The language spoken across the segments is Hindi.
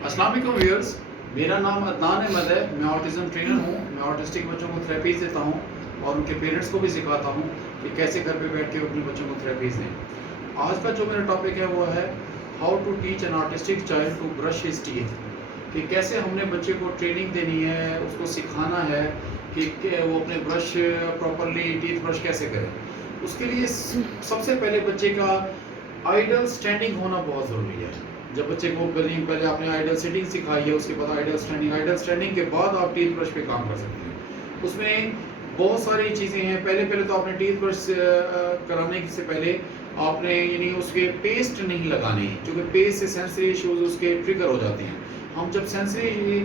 अस्सलाम वालेकुम व्यूअर्स, मेरा नाम अदनान अहमद है। मैं ऑटिज़म ट्रेनर हूँ। मैं ऑटिस्टिक बच्चों को थेरेपीज़ देता हूँ और उनके पेरेंट्स को भी सिखाता हूँ कि कैसे घर पे बैठ के अपने बच्चों को थेरेपीज़ दें। आज का जो मेरा टॉपिक है वो है how to teach an autistic child to brush his teeth, कि कैसे हमने बच्चे को ट्रेनिंग देनी है, उसको सिखाना है कि वो अपने ब्रश प्रॉपरली टीथ ब्रश कैसे करें। उसके लिए सबसे पहले बच्चे का आइडल स्टैंडिंग होना बहुत ज़रूरी है। जब बच्चे को पहले आपने आइडल सिटिंग सिखाई है, उसके बाद आइडल स्टैंडिंग के बाद आप टीथ ब्रश पे काम कर सकते हैं। उसमें बहुत सारी चीज़ें हैं। पहले तो आपने टीथ ब्रश कराने से पहले आपने यानी उसके पेस्ट नहीं लगानी है, क्योंकि पेस्ट से सेंसरी इश्यूज उसके ट्रिगर हो जाते हैं। हम जब सेंसरी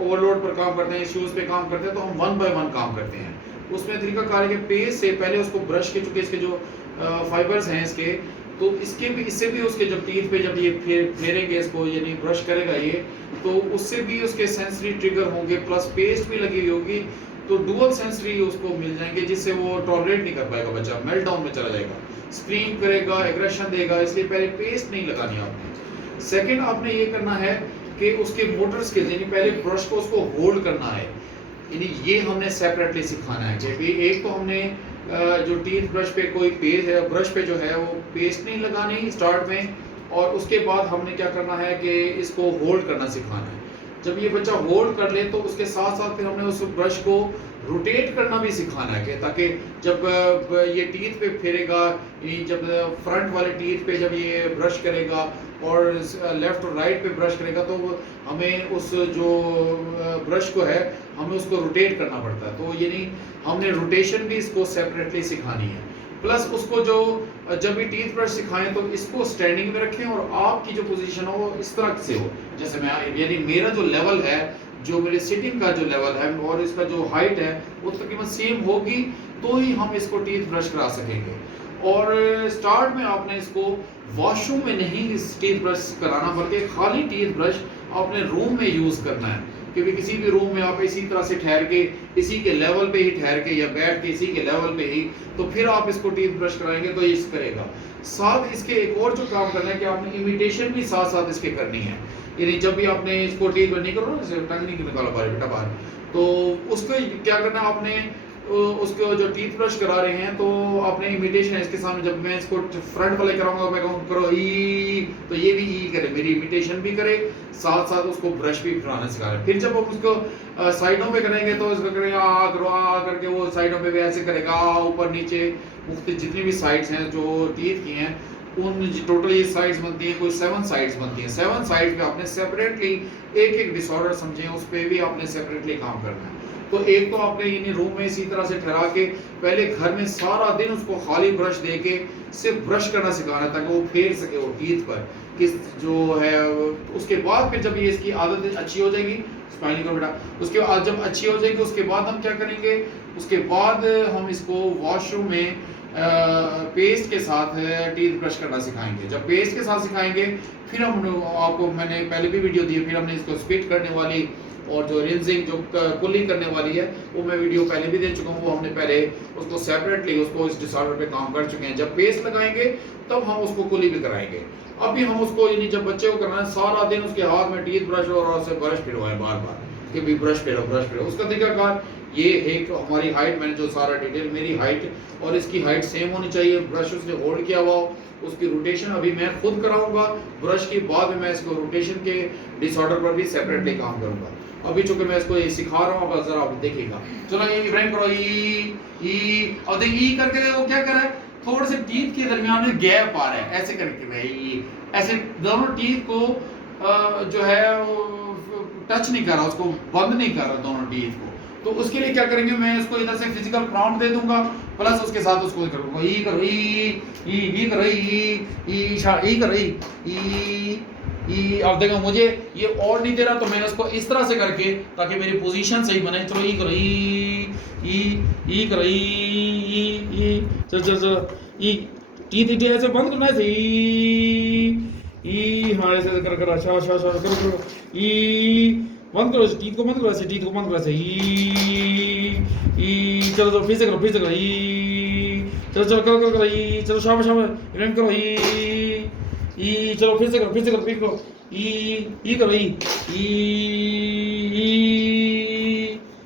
ओवरलोड पर काम करते हैं, इश्यूज पे काम करते हैं, तो हम 1 बाय 1 काम करते हैं। उसमें तरीका कार है कि पेस्ट से पहले उसको ब्रश के, चूँकि इसके जो फाइबर्स हैं इसके, तो इससे भी उसके जब टीथ पे जब ये फेरेंगे इसको, यानी ब्रश करेगा ये, तो उससे भी उसके सेंसरी ट्रिगर होंगे, प्लस पेस्ट भी लगी हुई होगी, तो डुअल सेंसरी उसको मिल जाएंगे, जिससे वो टॉलरेट नहीं कर पाएगा, बच्चा मेल्ट डाउन में चला जाएगा, स्क्रीम करेगा, एग्रेशन देगा। इसलिए पहले पेस्ट नहीं लगानी आपने। सेकेंड आपने ये करना है कि उसके मोटर स्किल्स, यानी पहले ब्रश को उसको होल्ड करना है, यानी ये हमने सेपरेटली सिखाना है कि एक तो हमने जो टीथ ब्रश पे कोई ब्रश पे जो है वो पेस्ट नहीं लगानी स्टार्ट में, और उसके बाद हमने क्या करना है कि इसको होल्ड करना सिखाना है। जब ये बच्चा होल्ड कर ले तो उसके साथ साथ फिर हमने उस ब्रश को रोटेट करना भी सिखाना है, कि ताकि जब ये टीथ पे फेरेगा, जब फ्रंट वाले टीथ पे जब ये ब्रश करेगा और लेफ्ट और राइट पे ब्रश करेगा, तो हमें उस जो ब्रश को है हमें उसको रोटेट करना पड़ता है। तो यानी हमने रोटेशन भी इसको सेपरेटली सिखानी है। प्लस उसको जो जब भी टीथ ब्रश सिखाएं तो इसको स्टैंडिंग में रखें और आपकी जो पोजीशन हो वो इस तरह से हो, जैसे मैं, यानी मेरा जो लेवल है, जो मेरे सिटिंग का जो लेवल है और इसका जो हाइट है वो तकरीबन सेम होगी, तो ही हम इसको टीथ ब्रश करा सकेंगे। और स्टार्ट में आपने इसको वॉशरूम में नहीं इस टीथ ब्रश कराना, बल्कि खाली टीथ ब्रश अपने रूम में यूज़ करना है, क्योंकि किसी भी रूम में आप इसी तरह से ठहर के, इसी के लेवल पे ही ठहर के या बैठ के इसी के लेवल पे ही, तो फिर आप इसको टीथ ब्रश कराएंगे तो ये करेगा। साथ इसके एक और जो काम करना है कि आपने इमिटेशन भी साथ साथ इसके करनी है, यानी जब भी आपने इसको टीथ ब्रश नहीं करो ना, टंग नहीं निकालो बाहर बेटा बाहर, तो उसको क्या करना है आपने, उसको जो टीथ ब्रश करा रहे हैं तो आपने इमिटेशन है इसके सामने, जब मैं इसको फ्रंट वाले कराऊंगा, मैं कहूँ करो ई, तो ये भी ई करे, मेरी इमिटेशन भी करे, साथ साथ उसको ब्रश भी कराना सिखा रहे। फिर जब हम उसको साइडों पे करेंगे तो इसको करेंगे आ करो, आ करके वो साइडों पे भी ऐसे करेगा, ऊपर नीचे, मुख्तलिफ जितनी भी साइड्स हैं जो टीथ की हैं, उन टोटल ये साइड्स बनती हैं, कोई 7 साइड्स बनती हैं। 7 साइड्स पे आपने सेपरेटली एक एक डिसऑर्डर समझे, उस पर भी आपने सेपरेटली काम करना है। तो एक तो आपने यानी रूम में इसी तरह से ठहरा के पहले घर में सारा दिन उसको खाली ब्रश दे के सिर्फ ब्रश करना सिखाना, ताकि वो फेर सके वो टीथ पर किस जो है। उसके बाद फिर जब ये इसकी आदत अच्छी हो जाएगी, स्माइलिंग करो बेटा, उसके बाद जब अच्छी हो जाएगी उसके बाद हम क्या करेंगे, उसके बाद हम इसको वॉशरूम में पेस्ट के साथ टीथ ब्रश करना सिखाएंगे। जब पेस्ट के साथ सिखाएंगे फिर हम आपको, मैंने पहले भी वीडियो दी है, फिर हमने इसको स्पिट करने वाली और जो रिंजिंग जो कुली करने वाली है वो मैं वीडियो पहले भी दे चुका हूँ, वो हमने पहले उसको सेपरेटली उसको इस डिसऑर्डर पे काम कर चुके हैं। जब पेस्ट लगाएंगे तब हम उसको कुली भी कराएंगे। अभी हम उसको, यानी जब बच्चे को करना है सारा दिन उसके हाथ में टीथ ब्रश और से ब्रश फिरवाएं बार बार कि भी ब्रश फिरो ब्रश फिरो। उसका तरीकाकार ये है कि हमारी हाइट, मैंने जो सारा डिटेल, मेरी हाइट और इसकी हाइट सेम होनी चाहिए, ब्रश उसने होल्ड किया हुआ हो, उसकी रोटेशन अभी मैं खुद कराऊंगा ब्रश की, बाद में मैं इसको रोटेशन के डिसऑर्डर पर भी सेपरेटली काम करूंगा। अभी चूंकि मैं इसको ये सिखा रहा हूँ, अब जरा आप देखिएगा। चलो ये इब्राहिम करो ई, और देखिए ई करके वो क्या कर रहा है, थोड़े से टीथ के दरमियान में गैप आ रहा है, ऐसे करके भाई, ऐसे दोनों टीथ को जो है टच नहीं कर रहा, उसको बंद नहीं कर रहा दोनों टीथ को। तो उसके लिए क्या करेंगे, मैं इसको इधर से फिजिकल प्रॉम्प्ट दे दूंगा, प्लस उसके साथ उसको करूंगा ई करो ई करो ई करो ई। अब देखो मुझे ये और नहीं दे रहा, तो मैंने उसको इस तरह से करके, ताकि मेरी पोजीशन सही बने। चलो ई करो ई करो ई, चल चल चल ई, टीथ ऐसे बंद करना है ई, हाँ ऐसे कर कर, अच्छा अच्छा अच्छा करो करो ई, बंद करो टीथ को, बंद करो ऐसे, टीथ को बंद करो ऐसे ई, चलो चलो फिर से करो ई, चलो चलो करो करो करो ई, चलो शाबाश शाबाश, इब्राहिम करो ई ई, चलो फिर से करो, फिर से करो, फिर करो, ई करो, ई।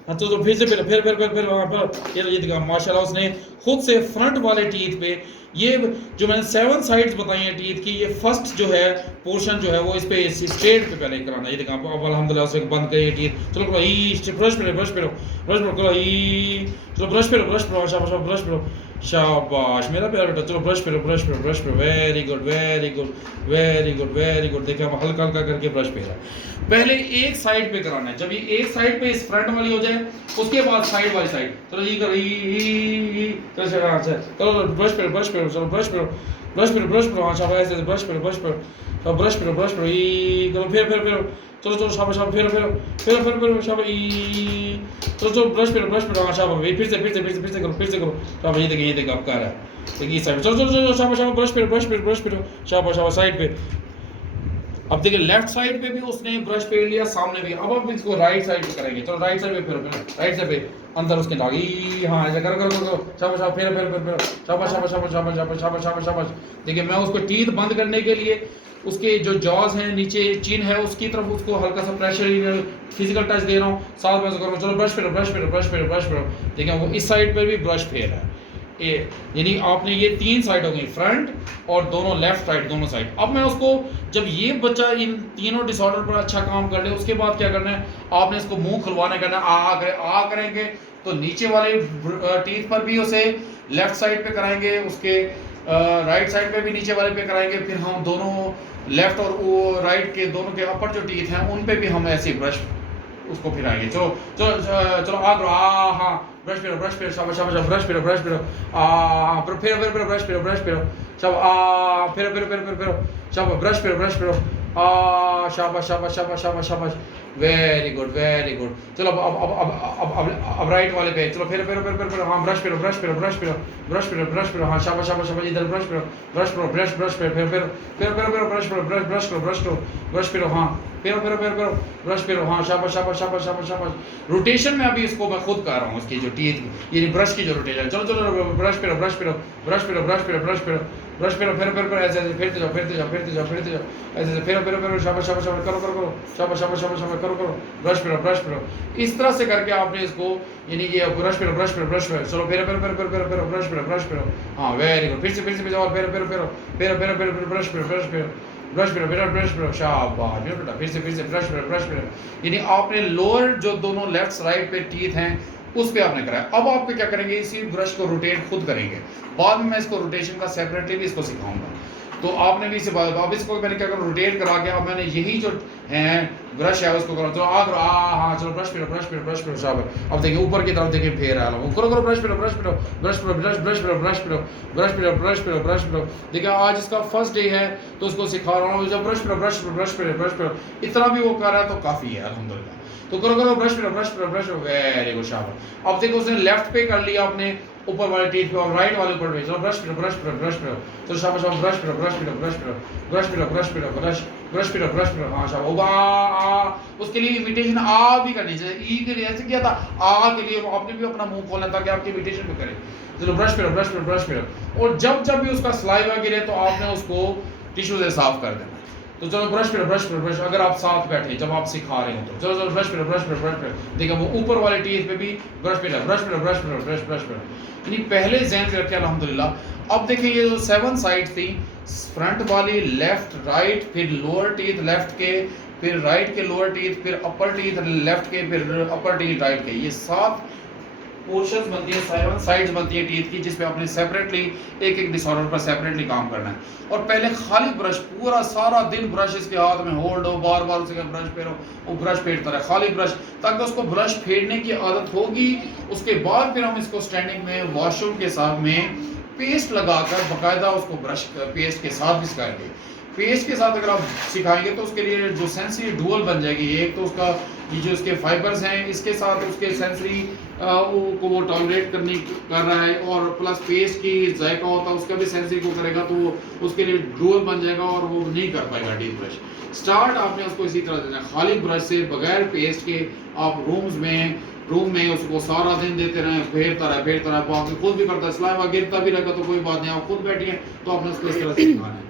हाँ तो फिर से फिर वहाँ पर ये दिखा माशाल्लाह उसने खुद से फ्रंट वाले टीथ पे ये जो मैंने 7 साइड्स बताई हैं टीथ की, ये फर्स्ट जो है पोर्शन जो है वो इस पे स्ट्रेट पे पहले कराना। ये देखा अब अल्हम्दुलिल्लाह उसने बंद करे टीथ। चलो करो ई, ब्रश पे करो ई, चलो ब्रश पे शाबाश ब्रश पे शाबाश मेरा प्यारा बेटा। चलो ब्रश पे वेरी गुड। देखिए हम हल्का हल्का करके ब्रश पे पहले एक साइड पे कराना है। जब ये एक साइड पे इस फ्रंट वाली हो जाए उसके बाद साइड वाली साइड। चलो ये करो ई, चलो ब्रश पे चलो ब्रश पे हाँ शाबाश ऐसे ब्रश पे ई करो फिर चलो शाबाश फिर शाबाश ई, चलो ब्रश पे हाँ शाबाश फिर से करो शाबाश। ये देखिए अब कर रहा है। देखिए इस साइड चलो शाबाश ब्रश पे शाबाश साइड पे। अब देखिए लेफ्ट साइड पे भी उसने ब्रश पे लिया, सामने भी। अब आप इसको राइट साइड पे करेंगे। चलो राइट साइड पे फिर राइट साइड पे अंदर उसके दाग ई, हाँ ऐसे करो शाबाश फिर शाबाश। देखिए मैं उसको टीथ बंद करने के लिए उसके जो जॉज हैं नीचे चिन है उसकी तरफ उसको हल्का सा प्रेशर फिजिकल टच दे रहा हूँ, साथ में करो। चलो ब्रश पे देखिए वो इस साइड पर भी ब्रश फेर है। यानी आपने ये 3 साइड हो गई, फ्रंट और दोनों लेफ्ट साइड दोनों साइड। अब मैं उसको जब ये बच्चा इन तीनों डिसऑर्डर पर अच्छा काम कर ले उसके बाद क्या करना है, आपने इसको मुंह खुलवाने करना है। आ करेंगे तो नीचे वाले टीथ पर भी उसे लेफ्ट साइड पे कराएंगे, उसके राइट साइड पे भी नीचे वाले पे कराएंगे। फिर हम दोनों लेफ्ट और वो राइट के दोनों के अपर जो टीथ हैं उन पे भी हम ऐसे ब्रश उसको फिराएंगे। चलो हाँ ब्रश पे शाबाश ब्रश पे फिर ब्रश पे शाबाश ब्रश पे शाबाश वेरी गुड। चलो अब राइट वाले पे चलो फिर हाँ ब्रश पे हाँ शाबाश इधर ब्रश पे ब्रश पे हाँ फिर ब्रश पे हाँ शाबाश। रोटेशन में अभी इसको मैं खुद कर रहा हूँ इसकी जो टीथ ये ब्रश की जो रोटेशन। चलो ब्रश पे फिर ऐसे फिरते जाओ ऐसे फिर शाबाश करो करो ब्रश पे। इस तरह से करके आपने इसको यानी कि ब्रश पे चलो फिर ब्रश पे हाँ वेरी गुड। फिर से जाओ फिर ब्रश पे शाबाश बेटा। फिर से ब्रश पे यानी आपने लोअर जो दोनों लेफ्ट राइट पे टीथ हैं उस पे आपने कराया। अब आप क्या करेंगे, इसी ब्रश को रोटेट खुद करेंगे। बाद में मैं इसको रोटेशन का सेपरेटली भी इसको सिखाऊंगा, तो आपने भी इसे अब इसको मैंने क्या करा रोटेट करा के अब मैंने यही जो है ब्रश है उसको करो। चलो हाँ चलो ब्रश पे शाबाश। अब देखिए ऊपर की तरफ देखिए फेर आ रहा हूँ करो ब्रश पे। देखिए आज इसका फर्स्ट डे है तो उसको सिखा रहा हूँ। जब ब्रश पे इतना भी वो कर रहा है तो काफ़ी है अल्हम्दुलिल्लाह। तो करो ब्रश पे वेरी गुड शाबाश। अब देखो उसने लेफ्ट पे कर लिया अपने ऊपर वाले टीथ पे और राइट वाले ऊपर पे। चलो ब्रश पे चलो शाबाश ब्रश पे हाँ शाबाश। उसके लिए इमिटेशन आ भी करनी चाहिए। ई के लिए ऐसे किया था, आ के लिए आपने भी अपना मुंह खोलना ताकि आपके इमिटेशन पे करें। चलो ब्रश पे और जब भी उसका सलाइवा गिरे तो आपने उसको टिश्यू से साफ कर देना। तो चलो ब्रश पे अगर आप साथ बैठे जब आप सिखा रहे हो तो चलो ब्रश पे देखिए वो ऊपर वाले टीथ पे भी ब्रश पे यानी पहले ज़हन से रखे अल्हम्दुलिल्लाह। अब देखिए ये जो 7 साइड थी, फ्रंट वाली लेफ्ट राइट, फिर लोअर टीथ लेफ्ट के, फिर राइट के लोअर टीथ, फिर अपर टीथ लेफ्ट के, फिर अपर टीथ राइट के, ये 7 पोर्शंस बनती है, 7 साइड्स बनती है टीथ की, जिसपे आपने सेपरेटली एक डिसऑर्डर पर सेपरेटली काम करना है। और पहले खाली ब्रश पूरा सारा दिन ब्रश इसके हाथ में होल्ड हो, बार बार उसे ब्रश फेरो, वो ब्रश फेरता रहे खाली ब्रश, ताकि उसको ब्रश फेरने की आदत होगी। उसके बाद फिर हम इसको स्टैंडिंग में वॉशरूम के साथ में पेस्ट लगाकर बाकायदा उसको ब्रश पेस्ट के साथ भी सिखाएंगे। पेस्ट के साथ अगर आप सिखाएंगे तो उसके लिए जो सेंसरी डुअल बन जाएगी। एक तो उसका ये जो उसके फाइबर्स हैं इसके साथ उसके सेंसरी को वो टॉलरेट कर रहा है, और प्लस पेस्ट की जायका होता है उसका भी सेंसरी को करेगा, तो उसके लिए डुअल बन जाएगा और वो नहीं कर पाएगा डीप ब्रश। स्टार्ट आपने उसको इसी तरह देना, खाली ब्रश से बगैर पेस्ट के। आप रूम में उसको सारा दिन देते रहे, फेरता रहे, बाकी खुद भी करता है, सलाइवा गिरता भी रहेगा तो कोई बात नहीं, आप खुद बैठिए तो आपने उसको इस तरह से सिखाना है।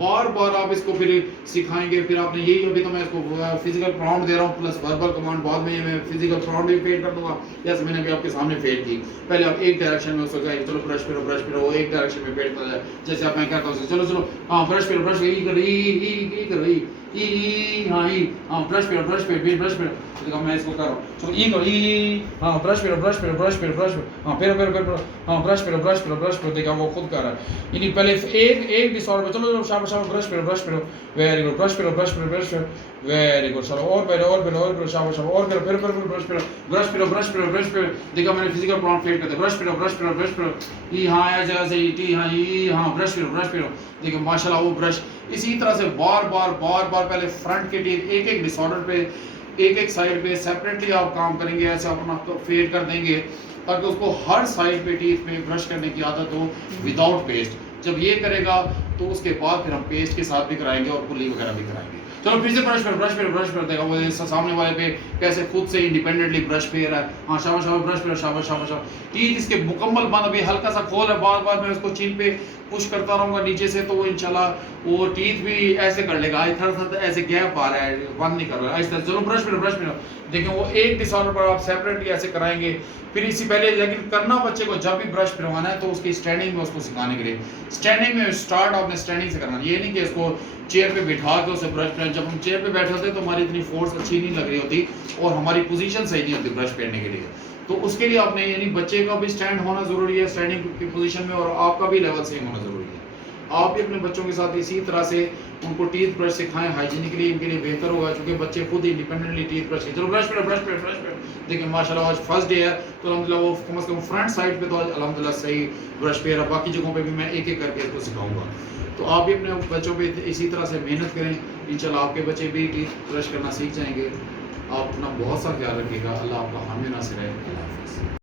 बार बार आप इसको फिर सिखाएंगे। फिर आपने यही, अभी तो मैं इसको फिजिकल प्रॉम्प्ट दे रहा हूँ प्लस वर्बल कमांड, बाद में ये मैं फिजिकल प्रॉम्प्ट भी फेड कर दूंगा, जैसे मैंने अभी आपके सामने फेड की। पहले आप एक डायरेक्शन में उसको कहेंगे चलो ब्रश फिरो, वो एक डायरेक्शन में फेड कर जाए। जैसे आप मैं कहता हूँ चलो हाँ ब्रश फिरो, ई करो ई, हाँ ई, हाँ ब्रश फिरो, देखो मैं इसको कर रहा हूँ, चलो ई करो ई, हाँ ब्रश फिरो, हाँ फिरो, हाँ ब्रश फिरो, देखा वो खुद कर रहा है। यानी पहले एक डिसऑर्डर, चलो शाबाश ब्रश फिरो, वेरी गुड, ब्रश फिरो, वेरी गुड, चलो और फिरो, शाबाश, और फिर ब्रश फिरो, देखा मैंने फिजिकल प्रॉम्प्ट फेड कर दिया, ब्रश फिरो, ई, हाँ ऐसे ई, टी, हाँ ई, हाँ ब्रश फिरो, देखो माशाल्लाह वो ब्रश। इसी तरह से बार बार पहले फ्रंट के टीथ एक डिसऑर्डर पे, एक साइड पे सेपरेटली आप काम करेंगे, ऐसे अपना फेड कर देंगे ताकि उसको हर साइड पे टीथ पे ब्रश करने की आदत हो विदाउट पेस्ट। जब ये करेगा तो उसके बाद फिर हम पेस्ट के साथ भी कराएंगे और कुल्ली वगैरह भी कराएंगे। चलो फिर से ब्रश फिर देखा वो सामने वाले पे कैसे खुद से इंडिपेंडेंटली ब्रश फेर रहा है। हाँ शाबाश, ब्रश फिर, शाबाश। टीथ इसके मुकम्मल बंद, अभी हल्का सा खोल है, बार बार मैं उसको चिन पे पुश करता रहूंगा नीचे से, तो वो इंशाल्लाह वो टीथ भी ऐसे कर लेगा। थोड़ा ऐसे गैप आ रहा है, बंद नहीं कर रहा है, ऐसे चलो ब्रश फिर, देखिए वो एक डिसऑर्डर पर आप सेपरेटली ऐसे कराएंगे। फिर इसी पहले लेकिन करना बच्चे को जब भी ब्रश फिरवाना है तो उसकी स्टैंडिंग में उसको सिखाने के लिए, स्टैंडिंग में स्टार्ट आपने स्टैंडिंग से करना। ये नहीं कि इसको चेयर पे बिठा के उसे ब्रश फेरना। जब हम चेयर पे बैठे होते हैं तो हमारी इतनी फोर्स अच्छी नहीं लग रही होती और हमारी पोजीशन सही नहीं होती ब्रश फेरने के लिए। तो उसके लिए आपने यानी बच्चे का भी स्टैंड होना जरूरी है, स्टैंडिंग की पोजीशन में, और आपका भी लेवल सेम होना जरूरी है। आप भी अपने बच्चों के साथ इसी तरह से उनको टीथ ब्रश सिखाएं, हाइजीनिकली इनके लिए बेहतर होगा, क्योंकि बच्चे खुद इंडिपेंडेंटली टीथ ब्रश चलो ब्रश पे देखिए माशाल्लाह आज फर्स्ट डे है तो अल्हम्दुलिल्लाह वो कम से कम फ्रंट साइड पे तो आज अल्हम्दुलिल्लाह सही ब्रश पे है। बाकी जगहों पे भी मैं एक करके इसको सिखाऊंगा। तो आप भी अपने बच्चों पे इसी तरह से मेहनत करें, इंशाल्लाह आपके बच्चे भी टीथ ब्रश करना सीख जाएंगे। आप अपना बहुत सा ख्याल रखिएगा। अल्लाह आपका हामी नासिर है। अल्लाह हाफ़िज़।